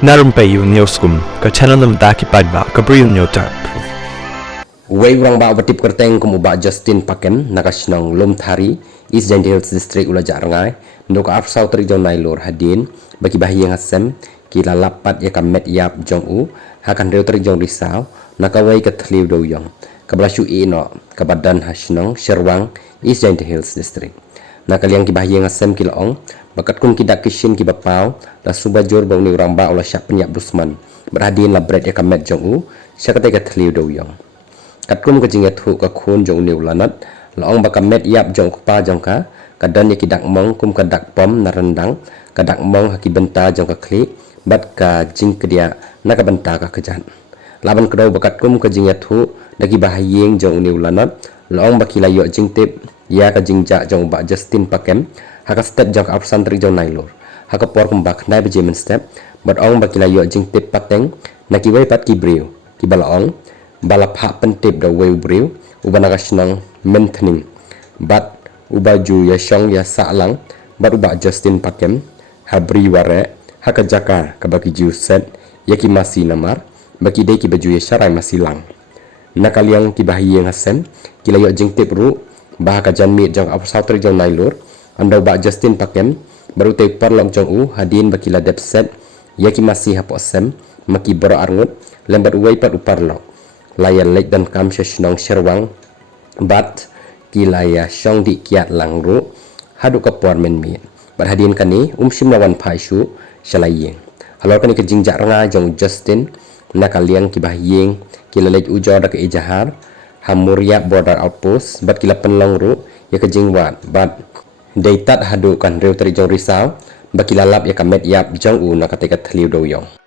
Narumpayu Newskum, ka channel nam daki padba, ka briu newtar. Way urang ba batip kerteng kumu ba Justin Pakem nakasnong Lumthari East Janty Hills District ula jarangai ndok afsau tri jon nailor hadin bagi bahiyang hasem kila lapat ya kamet yap jong u hakan reu tri jong risau nakawai ka thliu do yong kablashu ino kabadan hasnong Sherwang East Janty Hills District nakaliang ki bahiyang hasem kila ong bakat kun kidak kishin ki bapau la subajur bau ni urang ba ula syak penyap dusman berhadin la bret ya kamet jong u syakate ka thliu do yong katkum ke jingat hu ka khun jong niu lanat laong baka met yap jong pa jong ka kadan ya kidak mong kum kadak pom na rendang kadak mong haki benta jong ka klik bat ka jing kedia na ka benta ka kejan laban kedau bakat kum ke jingat hu dagi bahayeng jong niu lanat laong baki layo jing tip ya ka jingja jong ba Justin Pakem haka step jong ka apsan tri jong nailor haka por kum bak nai bejemen step bat ong baki layo jing tip pateng na ki wai pat ki briu ki balaong balap hak pentip da weu briu ubana kasnang maintening bat ubaju ya syong ya salang bat uba Justin Pakem habri ware haka jaka ka baki ju set yaki masih namar baki dei ki baju ya syarai masih lang nakaliang ki bahiyeng hasem kila yo jing tip ru bah ka janmi jong ap sautri jong nailur andau ba Justin Pakem baru te parlok jong u hadin baki la dep set yaki masih hapo sem maki boro arngut lembat uai pat uparlok layan lek dan kam sesnong Sherwang bat kilaya syong di kiat langru hadu ka por men mi berhadin kani sim lawan phaishu shalayeng halor kani ke jingjak ranga jong Justin nakaliang ki bahyeng kila lek ujor dak ejahar hamuria border outpost bat kila penlong ru ya ke jingwat bat deitat hadu kan reu tri jong risau bakila lap ya kamet yap jong u nakateka thliu do yong